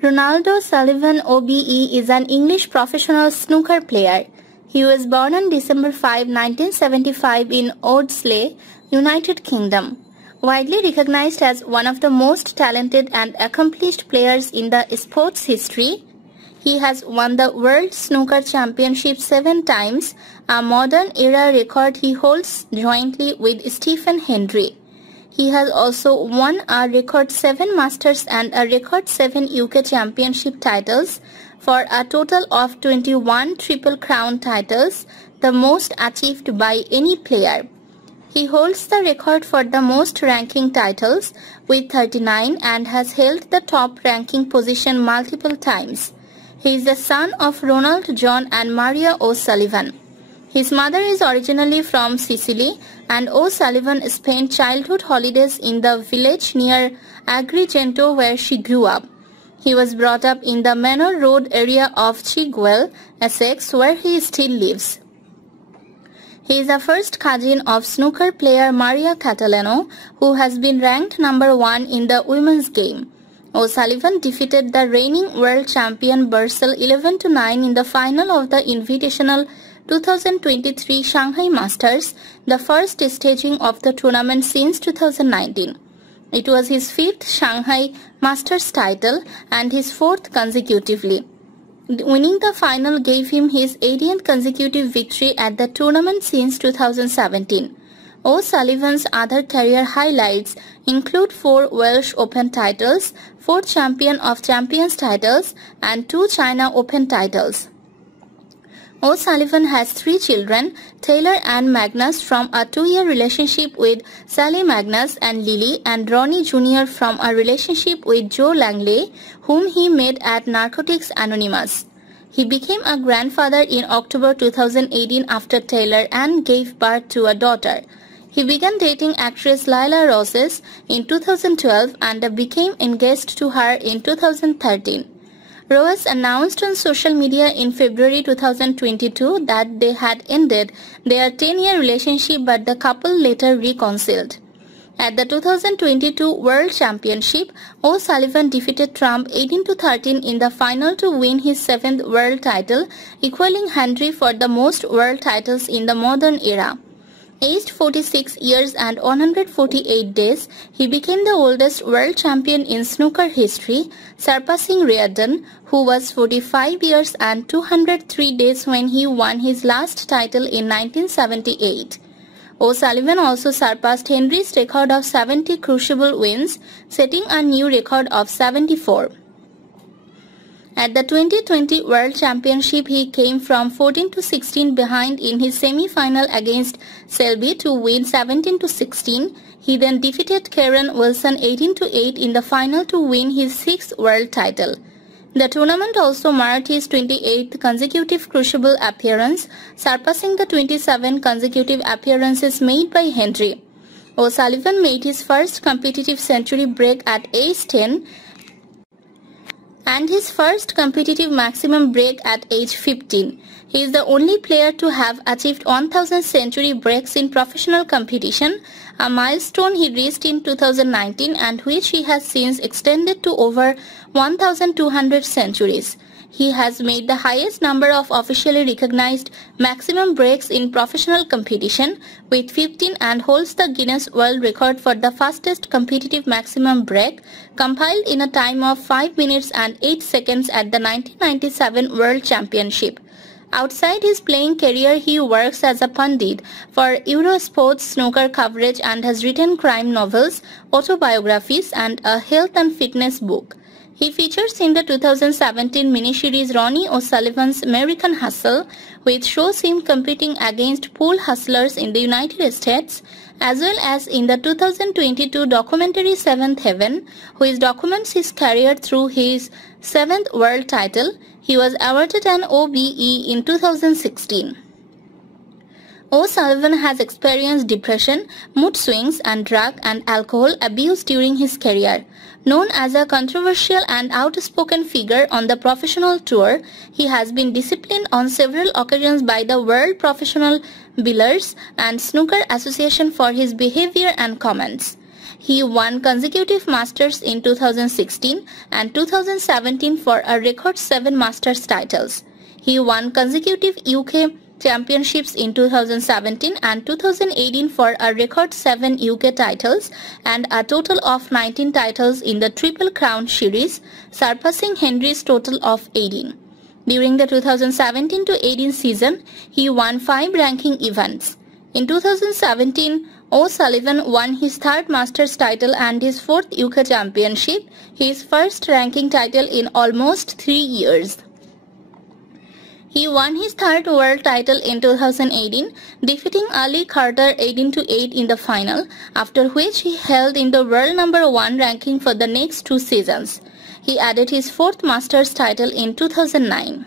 Ronald O'Sullivan OBE is an English professional snooker player. He was born on December 5, 1975 in Wordsley, United Kingdom. Widely recognized as one of the most talented and accomplished players in the sport's history, he has won the World Snooker Championship 7 times, a modern-era record he holds jointly with Stephen Hendry. He has also won a record 7 Masters and a record 7 UK Championship titles for a total of 21 Triple Crown titles, the most achieved by any player. He holds the record for the most ranking titles with 39 and has held the top ranking position multiple times. He is the son of Ronald John and Maria O'Sullivan. His mother is originally from Sicily, and O'Sullivan spent childhood holidays in the village near Agrigento where she grew up. He was brought up in the Manor Road area of Chigwell, Essex, where he still lives. He is a first cousin of snooker player Maria Catalano, who has been ranked number 1 in the women's game. O'Sullivan defeated the reigning world champion Wordsley 11-9 in the final of the Invitational 2023 Shanghai Masters, the first staging of the tournament since 2019. It was his 5th Shanghai Masters title and his 4th consecutively. Winning the final gave him his 18th consecutive victory at the tournament since 2017. O'Sullivan's other career highlights include 4 Welsh Open titles, 4 Champion of Champions titles, and 2 China Open titles. O'Sullivan has 3 children, Taylor and Magnus, from a 2-year relationship with Sally Magnus and Lily, and Ronnie Jr. from a relationship with Joe Langley, whom he met at Narcotics Anonymous. He became a grandfather in October 2018 after Taylor and gave birth to a daughter. He began dating actress Lila Roses in 2012 and became engaged to her in 2013. Rose announced on social media in February 2022 that they had ended their 10-year relationship, but the couple later reconciled. At the 2022 World Championship, O'Sullivan defeated Trump 18-13 in the final to win his 7th world title, equaling Hendry for the most world titles in the modern era. Aged 46 years and 148 days, he became the oldest world champion in snooker history, surpassing Reardon, who was 45 years and 203 days when he won his last title in 1978. O'Sullivan also surpassed Hendry's record of 70 crucible wins, setting a new record of 74. At the 2020 World Championship, he came from 14-16 behind in his semi-final against Selby to win 17-16. He then defeated Karen Wilson 18-8 in the final to win his 6th world title. The tournament also marked his 28th consecutive crucible appearance, surpassing the 27 consecutive appearances made by Hendry. O'Sullivan made his first competitive century break at age 10 and his first competitive maximum break at age 15. He is the only player to have achieved 1000 century breaks in professional competition, a milestone he reached in 2019 and which he has since extended to over 1200 centuries. He has made the highest number of officially recognized maximum breaks in professional competition with 15 and holds the Guinness World Record for the fastest competitive maximum break, compiled in a time of 5 minutes and 8 seconds at the 1997 World Championship. Outside his playing career, he works as a pundit for Eurosport's snooker coverage and has written crime novels, autobiographies, and a health and fitness book. He features in the 2017 miniseries Ronnie O'Sullivan's American Hustle, which shows him competing against pool hustlers in the United States, as well as in the 2022 documentary Seventh Heaven, which documents his career through his 7th world title. He was awarded an OBE in 2016. O'Sullivan has experienced depression, mood swings, and drug and alcohol abuse during his career. Known as a controversial and outspoken figure on the professional tour, he has been disciplined on several occasions by the World Professional Billiards and Snooker Association for his behavior and comments. He won consecutive Masters in 2016 and 2017 for a record 7 Masters titles. He won consecutive UK Championships in 2017 and 2018 for a record 7 UK titles and a total of 19 titles in the Triple Crown series, surpassing Hendry's total of 18. During the 2017-18 season, he won 5 ranking events. In 2017, O'Sullivan won his 3rd Masters title and his 4th UK Championship, his first ranking title in almost 3 years. He won his 3rd world title in 2018, defeating Ali Carter 18-8 in the final, after which he held in the world number 1 ranking for the next 2 seasons. He added his 4th Masters title in 2009.